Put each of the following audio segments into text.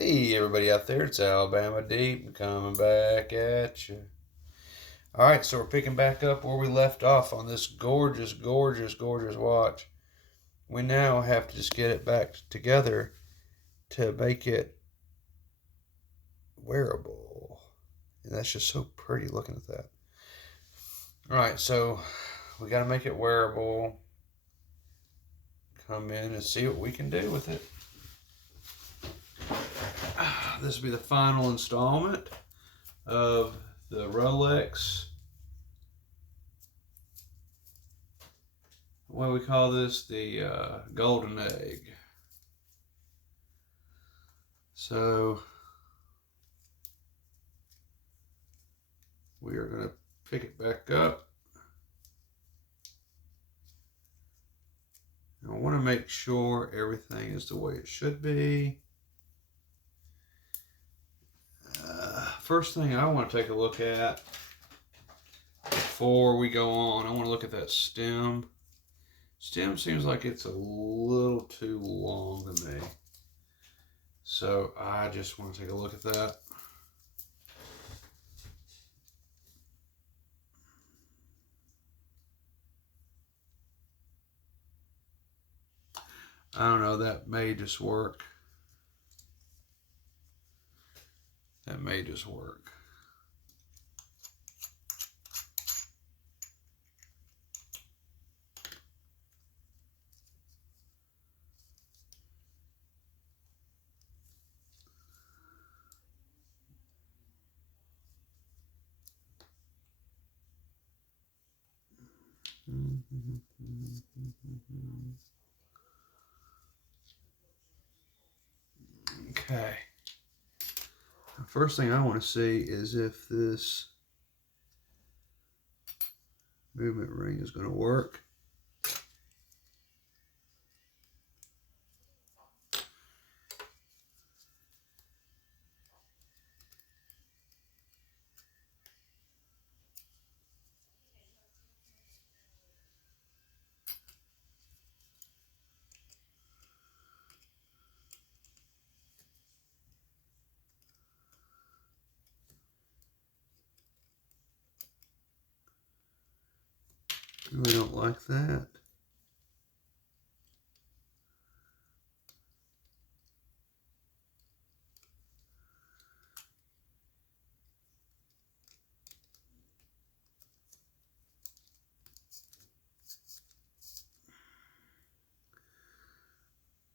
Hey, everybody out there, it's Alabama Deep coming back at you. All right, so we're picking back up where we left off on this gorgeous, gorgeous, gorgeous watch. We now have to just get it back together to make it wearable. And that's just so pretty looking at that. All right, so we got to make it wearable. Come in and see what we can do with it. This will be the final installment of the Rolex. What do we call this? The golden egg. So we are going to pick it back up. And I want to make sure everything is the way it should be. First thing I want to take a look at before we go on, I want to look at that stem. Stem seems like it's a little too long to me. So I just want to take a look at that. I don't know, that may just work. That may just work. Okay. The first thing I want to see is if this movement ring is going to work. We don't like that.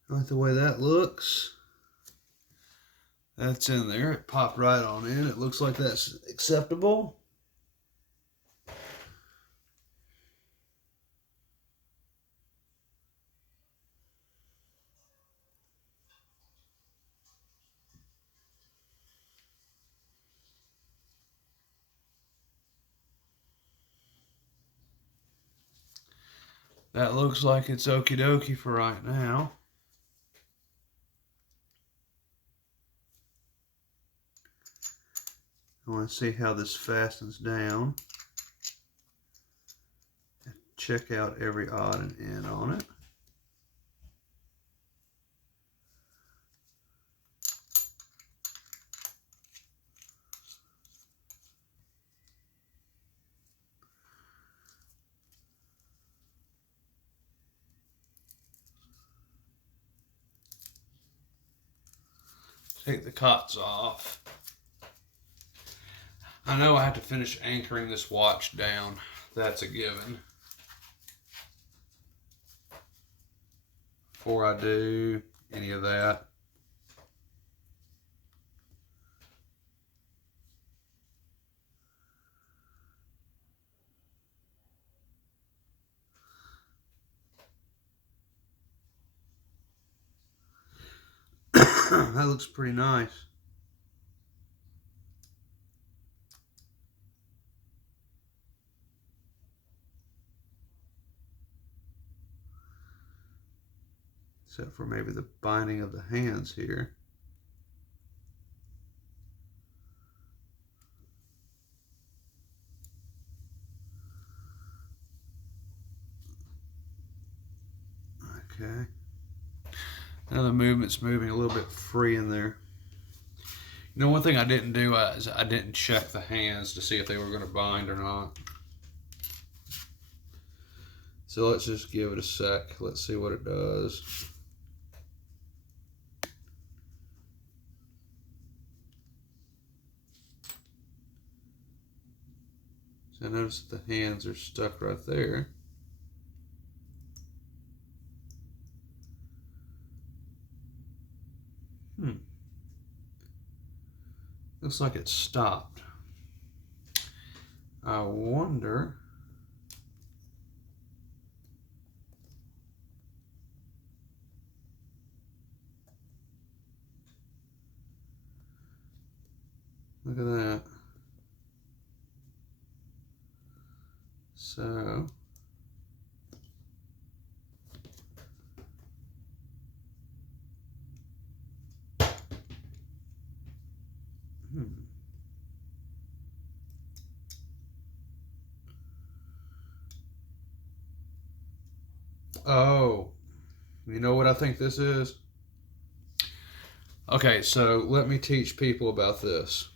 I like the way that looks. That's in there. It popped right on in. It looks like that's acceptable. That looks like it's okie dokie for right now. I want to see how this fastens down. Check out every odd and end on it. Take the cots off. I know I have to finish anchoring this watch down. That's a given. Before I do any of that, that looks pretty nice. Except for maybe the binding of the hands here. Okay. Now the movement's moving a little bit free in there. You know, one thing I didn't do is I didn't check the hands to see if they were going to bind or not. So let's just give it a sec. Let's see what it does. So I notice that the hands are stuck right there. Looks like it stopped. I wonder. Look at that. So, oh, you know what I think this is? Okay, so let me teach people about this.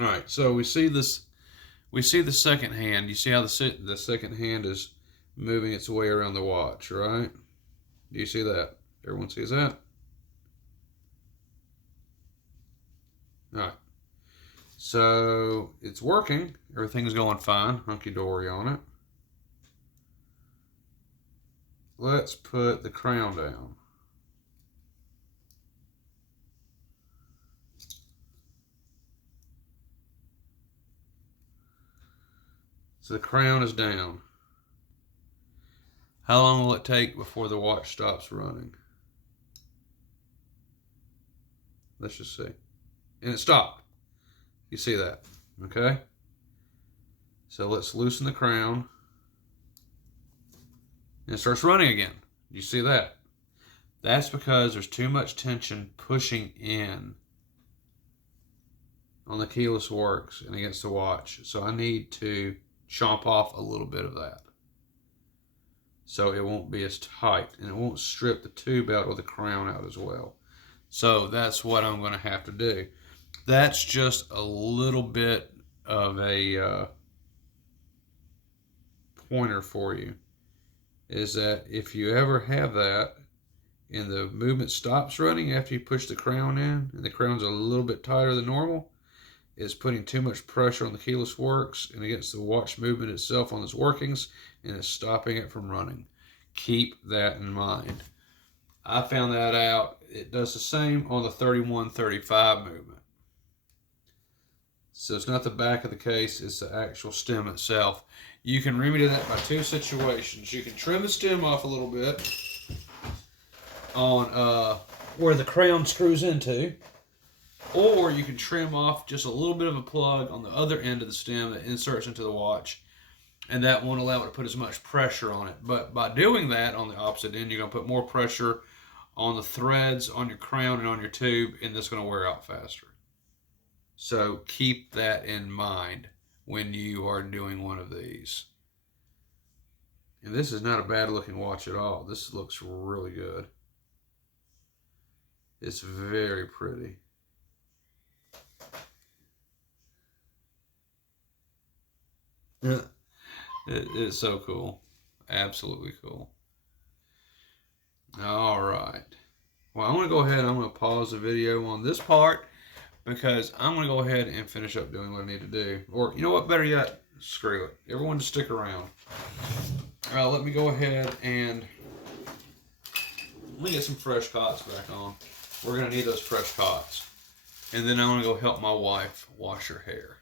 All right, so we see this. We see the second hand. You see how the second hand is moving its way around the watch, right? Do you see that? Everyone sees that? All right. So it's working. Everything's going fine. Hunky-dory on it. Let's put the crown down. So the crown is down. How long will it take before the watch stops running? Let's just see. And it stopped. You see that? Okay? So let's loosen the crown. And it starts running again. You see that? That's because there's too much tension pushing in on the keyless works and against the watch. So I need to chomp off a little bit of that, so it won't be as tight and it won't strip the tube out or the crown out as well. So that's what I'm going to have to do. That's just a little bit of a pointer for you, is that if you ever have that and the movement stops running after you push the crown in and the crown's a little bit tighter than normal, is putting too much pressure on the keyless works and against the watch movement itself on its workings, and is stopping it from running. Keep that in mind. I found that out. It does the same on the 31-35 movement. So it's not the back of the case, it's the actual stem itself. You can remedy that by two situations. You can trim the stem off a little bit on where the crown screws into, or you can trim off just a little bit of a plug on the other end of the stem that inserts into the watch, and that won't allow it to put as much pressure on it. But by doing that on the opposite end, you're going to put more pressure on the threads, on your crown, and on your tube, and that's going to wear out faster. So keep that in mind when you are doing one of these. And this is not a bad looking watch at all. This looks really good. It's very pretty. It is so cool. Absolutely cool. All right. Well, I'm going to go ahead and I'm going to pause the video on this part because I'm going to go ahead and finish up doing what I need to do. Or, you know what? Better yet, screw it. Everyone just stick around. Let me go ahead and let me get some fresh cots back on. We're going to need those fresh cots. And then I'm going to go help my wife wash her hair.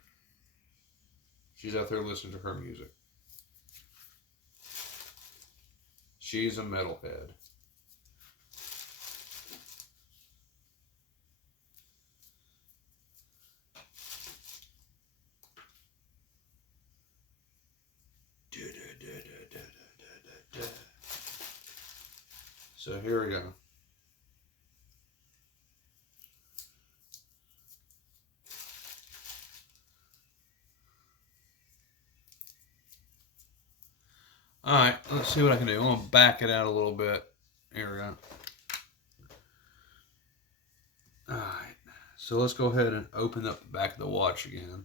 She's out there listening to her music. She's a metalhead. So here we go. Alright, let's see what I can do. I'm going to back it out a little bit. Here we go. Alright, So let's go ahead and open up the back of the watch again.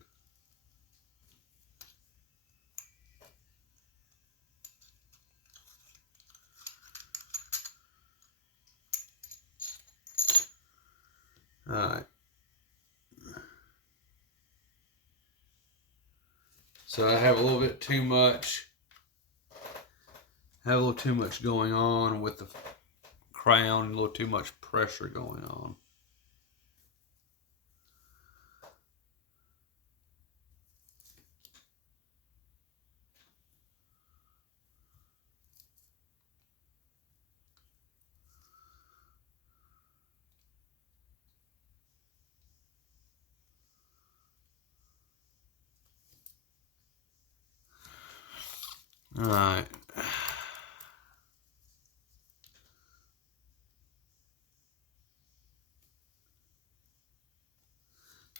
Alright. So I have a little bit too much. Have a little too much going on with the crown, a little too much pressure going on. All right.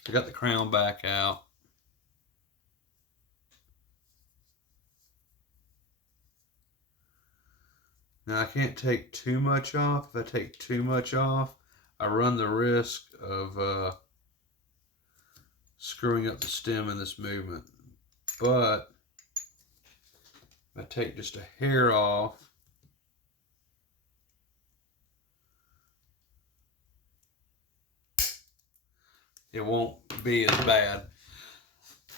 I got the crown back out. Now I can't take too much off. If I take too much off, I run the risk of screwing up the stem in this movement. But if I take just a hair off, it won't be as bad.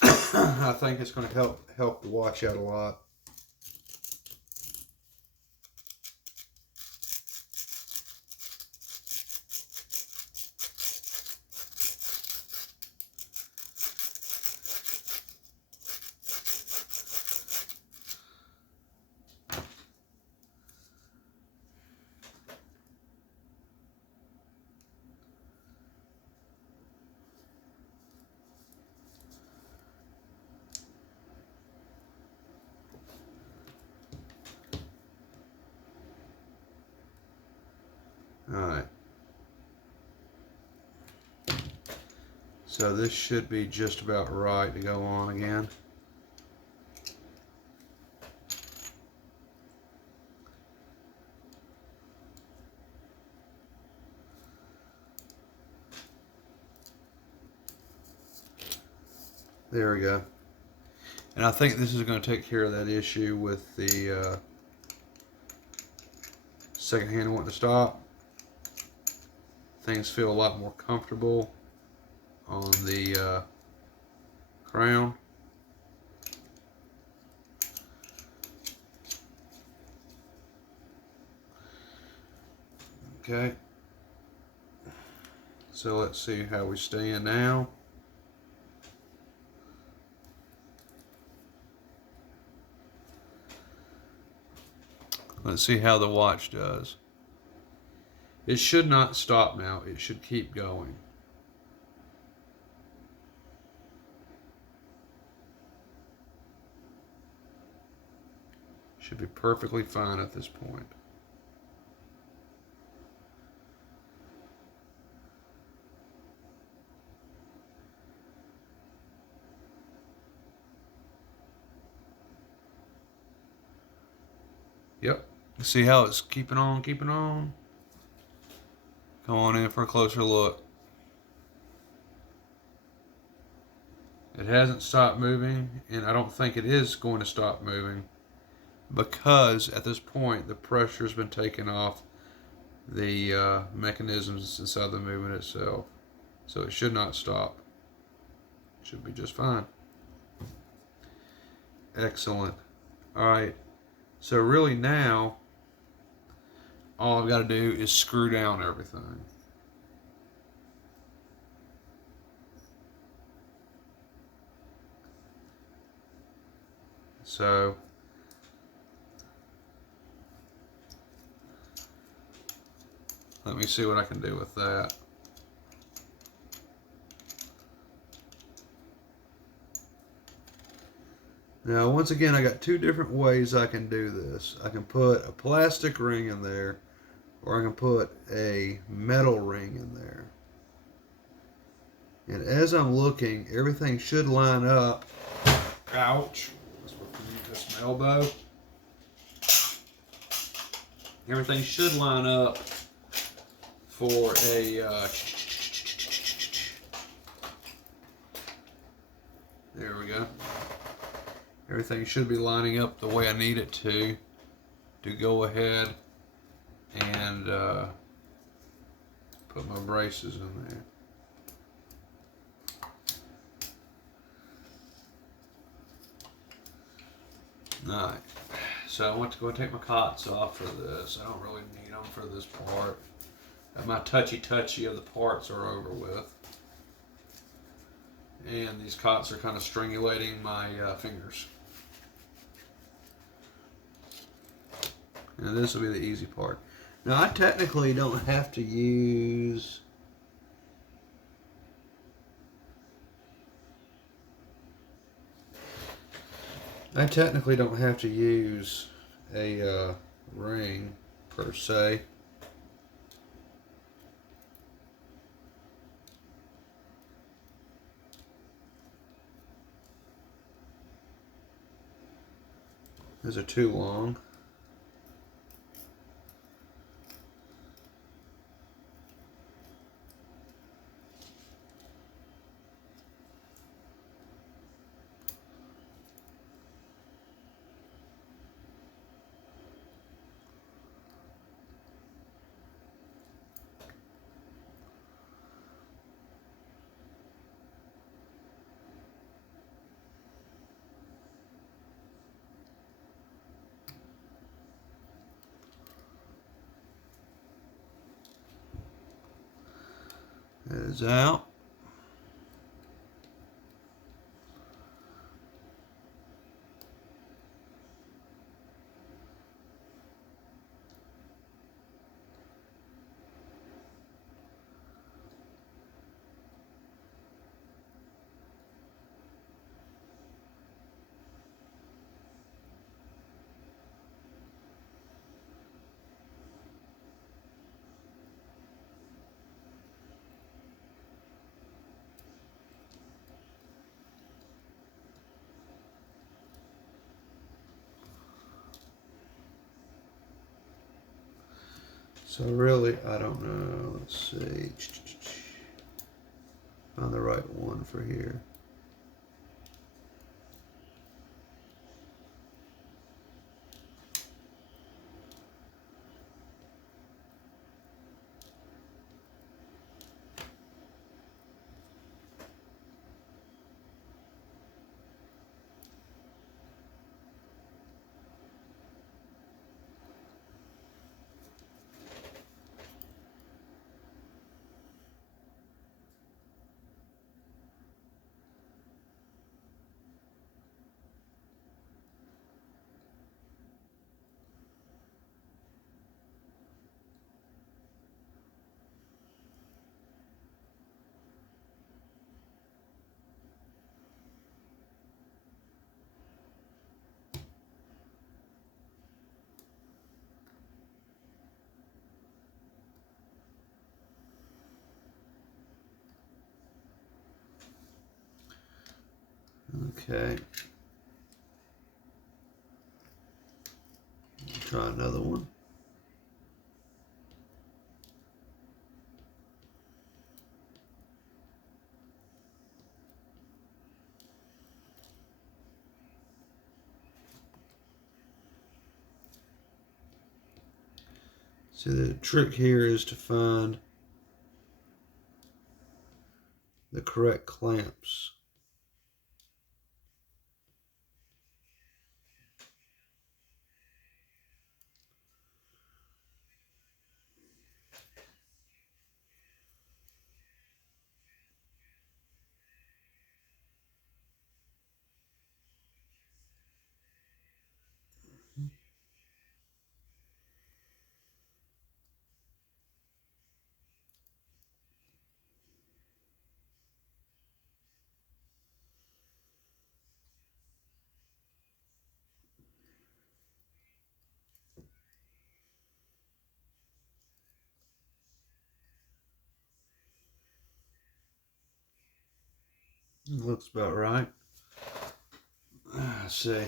I think it's going to help the watch out a lot. Alright. So this should be just about right to go on again. There we go. And I think this is going to take care of that issue with the second hand wanting to stop. Things feel a lot more comfortable on the crown. Okay. So let's see how we stand now. Let's see how the watch does. It should not stop now. It should keep going. Should be perfectly fine at this point. Yep. See how it's keeping on, keeping on? Come on in for a closer look. It hasn't stopped moving, and I don't think it is going to stop moving because at this point the pressure has been taken off the mechanisms inside the movement itself. So it should not stop. It should be just fine. Excellent. Alright, so really now all I've got to do is screw down everything. So let me see what I can do with that. Now, once again, I got two different ways I can do this. I can put a plastic ring in there, or I can put a metal ring in there. And as I'm looking, everything should line up. Ouch. Let's remove this elbow. Everything should line up for a There we go. Everything should be lining up the way I need it to go ahead and put my braces in there. Alright, so I want to go and take my cots off for this. I don't really need them for this part. My touchy of the parts are over with. And these cots are kind of strangulating my fingers. And this will be the easy part. Now I technically don't have to use a ring per se. These are too long. That is out. So really, I don't know. Let's see. Find the right one for here. Okay. Try another one. See, the trick here is to find the correct clamps. Looks about right. Let's see.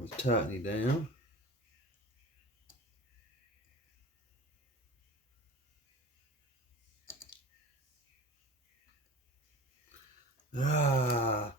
Let's tighten it down. Ah.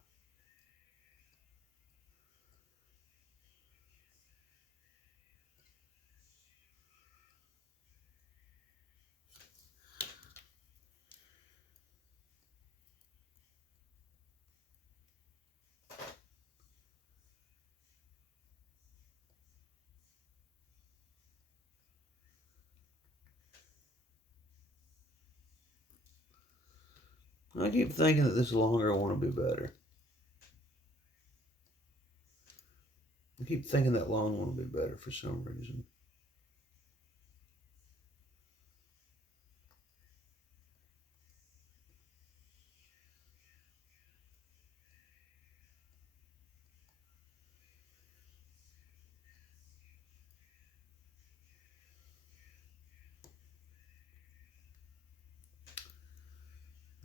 I keep thinking that this longer one will be better. I keep thinking that long one will be better for some reason.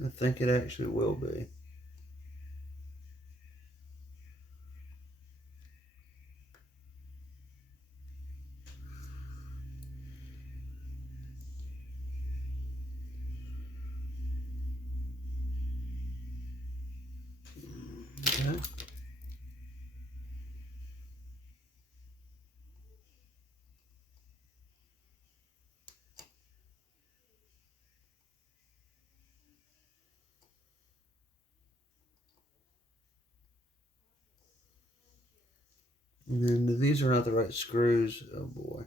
I think it actually will be. Okay. And then these are not the right screws. Oh boy.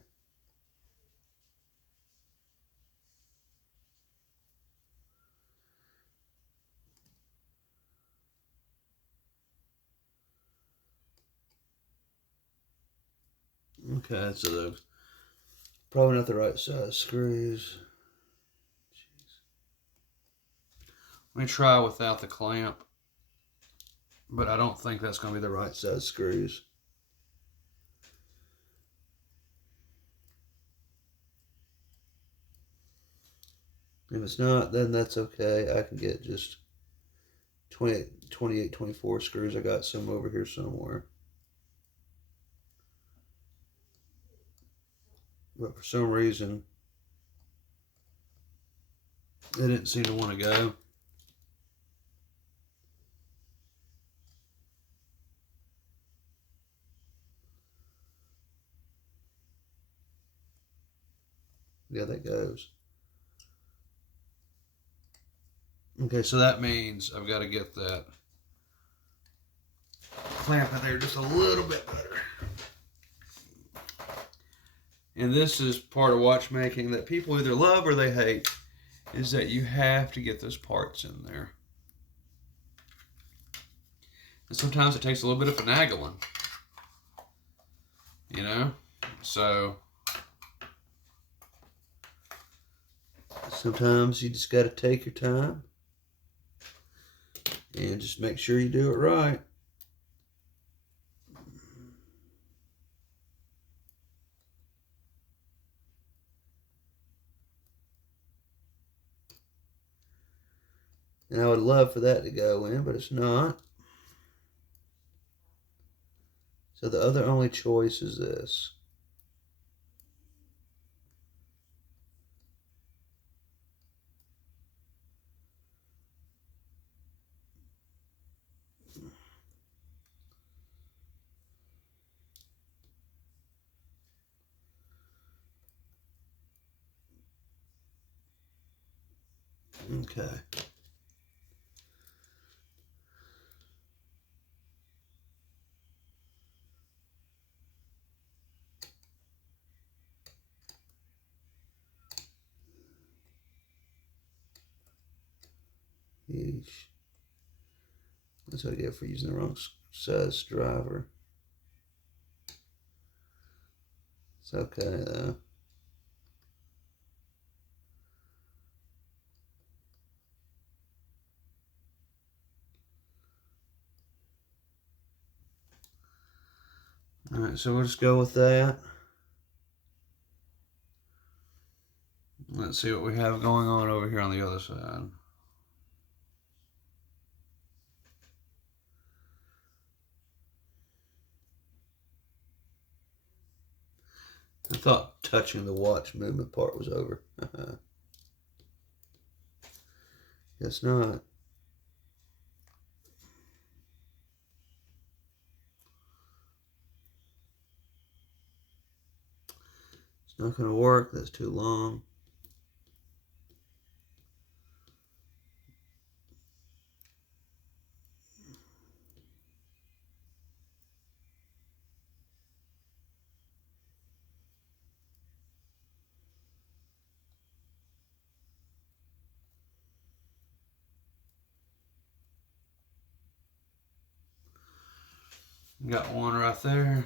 Okay, so those probably not the right size screws. Jeez. Let me try without the clamp, but I don't think that's going to be the right size screws. If it's not, then that's okay. I can get just 28, 24 screws. I got some over here somewhere. But for some reason, it didn't seem to want to go. Yeah, that goes. Okay, so that means I've got to get that clamp in there just a little bit better. And this is part of watchmaking that people either love or they hate, is that you have to get those parts in there. And sometimes it takes a little bit of finagling, you know? So sometimes you just got to take your time and just make sure you do it right. And I would love for that to go in, but it's not. So the other only choice is this. Okay. Yeesh. That's what I get for using the wrong size driver. It's okay though. Alright, so we'll just go with that. Let's see what we have going on over here on the other side. I thought touching the watch movement part was over. Guess not. It's not going to work. That's too long. Got one right there.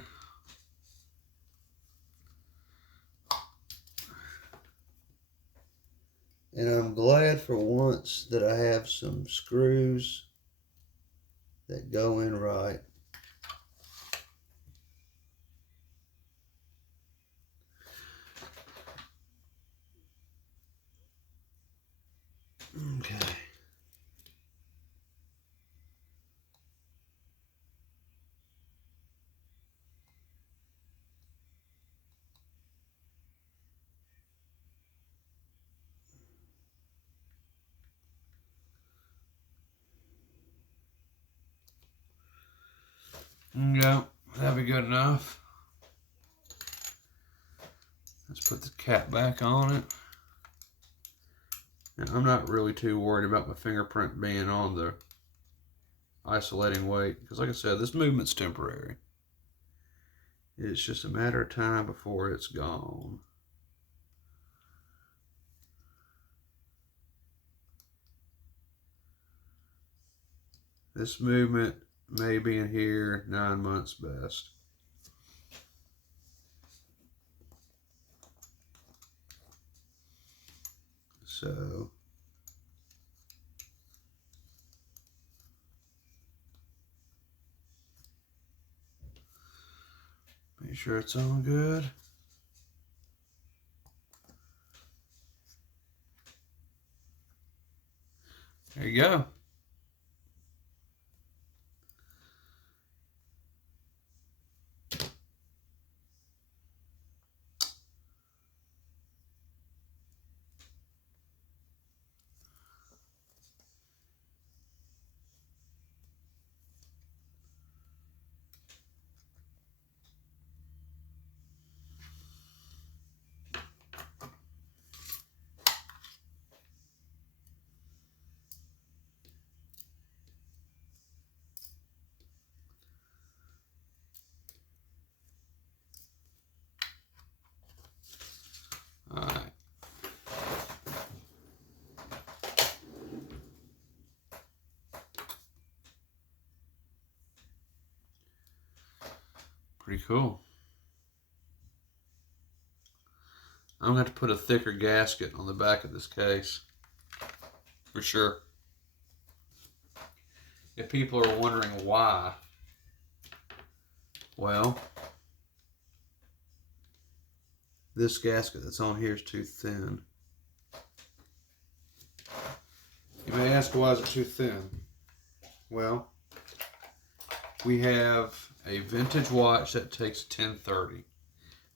And I'm glad for once that I have some screws that go in right. Okay. Yeah, that'd be good enough. Let's put the cap back on it. Now, I'm not really too worried about my fingerprint being on the isolating weight because, like I said, this movement's temporary. It's just a matter of time before it's gone. This movement may be in here 9 months best. So make sure it's on good. There you go. All right. Pretty cool. I'm going to have to put a thicker gasket on the back of this case. For sure. If people are wondering why, well, this gasket that's on here is too thin. You may ask, why is it too thin? Well, we have a vintage watch that takes 1030.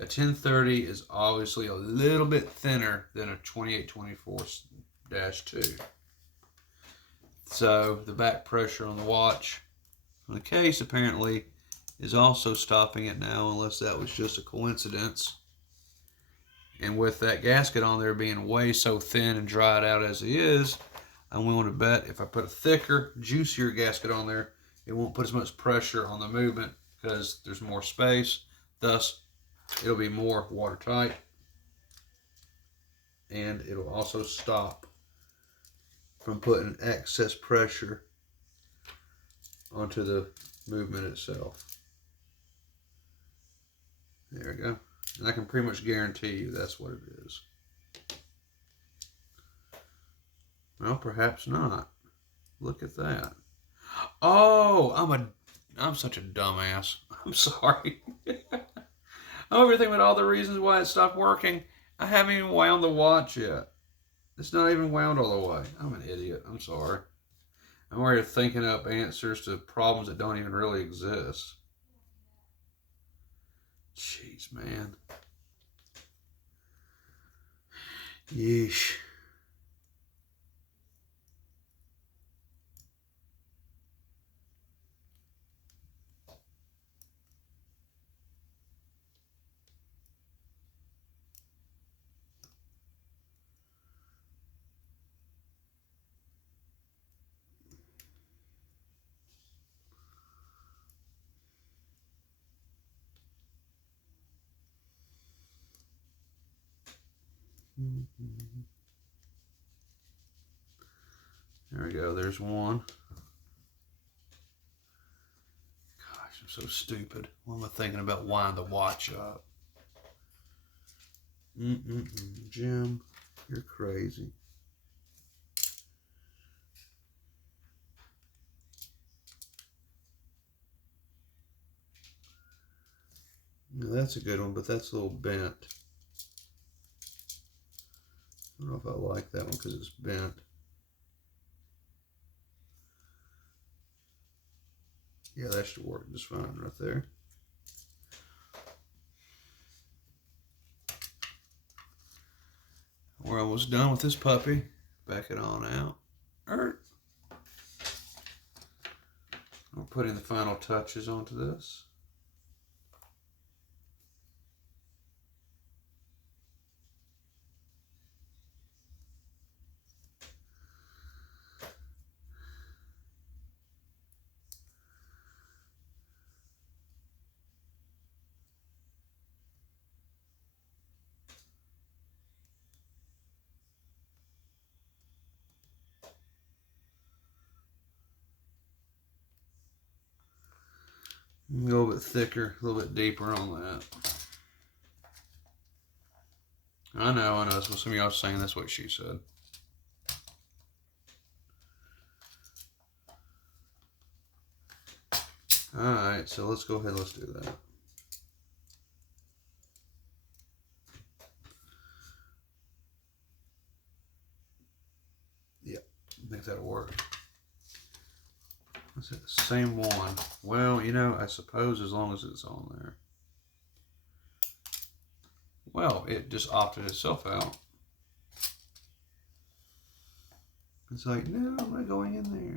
A 1030 is obviously a little bit thinner than a 2824-2. So the back pressure on the watch, on the case apparently, is also stopping it now, unless that was just a coincidence. And with that gasket on there being way so thin and dried out as it is, I'm willing to bet if I put a thicker, juicier gasket on there, it won't put as much pressure on the movement because there's more space. Thus, it'll be more watertight. And it'll also stop from putting excess pressure onto the movement itself. There we go. And I can pretty much guarantee you that's what it is. Well, perhaps not. Look at that. Oh, I'm such a dumbass. I'm sorry. I'm overthinking about all the reasons why it stopped working. I haven't even wound the watch yet. It's not even wound all the way. I'm an idiot. I'm sorry. I'm already thinking up answers to problems that don't even really exist. Jeez, man. Yeesh. There we go. There's one. Gosh, I'm so stupid. What am I thinking about winding the watch up? Jim, you're crazy. Now that's a good one, but that's a little bent. I don't know if I like that one because it's bent. Yeah, that should work just fine right there. We're almost done with this puppy. Back it on out. We're putting the final touches onto this. A little bit thicker, a little bit deeper on that. I know. Some of y'all are saying that's what she said. Alright, so let's go ahead and let's do that. Yep, I think that'll work. Is it the same one? Well, you know, I suppose as long as it's on there. Well, it just opted itself out. It's like, no, I'm not going in there.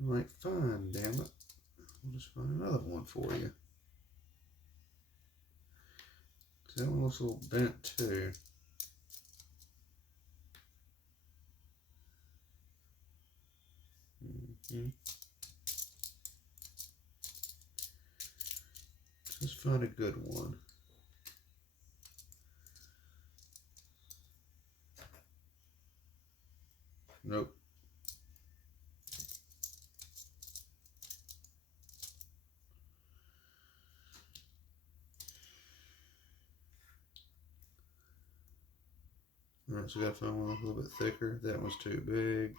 I'm like, fine, damn it. We'll just find another one for you. That one looks a little bent too. Let's find a good one. Nope. Alright, so we gotta find one a little bit thicker. That one's too big.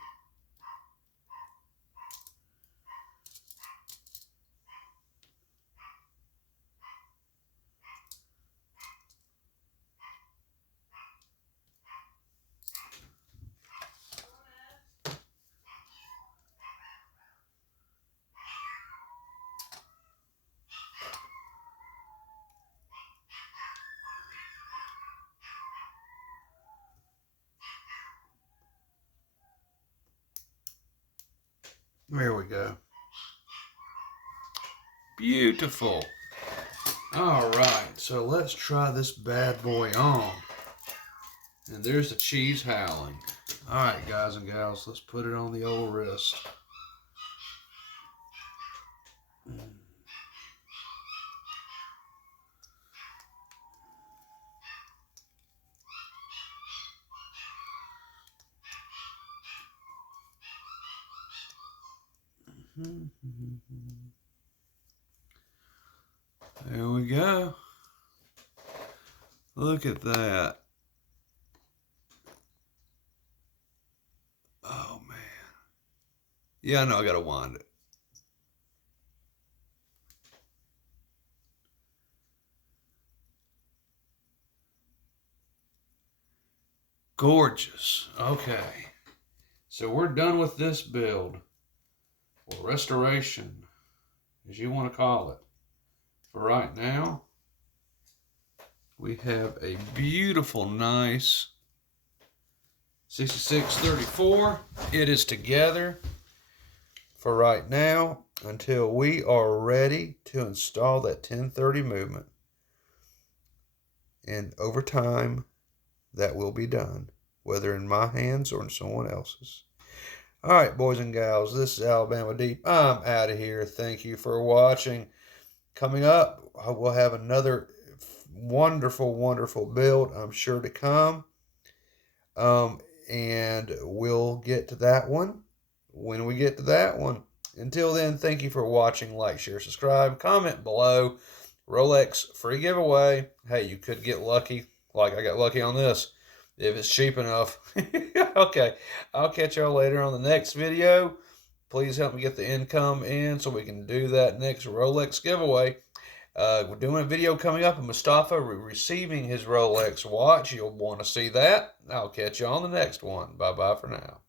There we go. Beautiful. All right, so let's try this bad boy on. And there's the cheese howling. All right, guys and gals, let's put it on the old wrist. There we go. Look at that. Oh, man. Yeah, I know I gotta wind it. Gorgeous. Okay. So we're done with this build. Or restoration, as you want to call it. For right now, we have a beautiful, nice 6634. It is together for right now until we are ready to install that 1030 movement. And over time, that will be done, whether in my hands or in someone else's. All right, boys and gals, this is Alabama Deep. I'm out of here. Thank you for watching. Coming up, we'll have another wonderful, wonderful build, I'm sure, to come. And we'll get to that one when we get to that one. Until then, thank you for watching. Like, share, subscribe, comment below. Rolex free giveaway. Hey, you could get lucky like I got lucky on this if it's cheap enough. Okay, I'll catch y'all later on the next video. Please help me get the income in so we can do that next Rolex giveaway. We're doing a video coming up of Mustafa receiving his Rolex watch. You'll want to see that. I'll catch you on the next one. Bye-bye for now.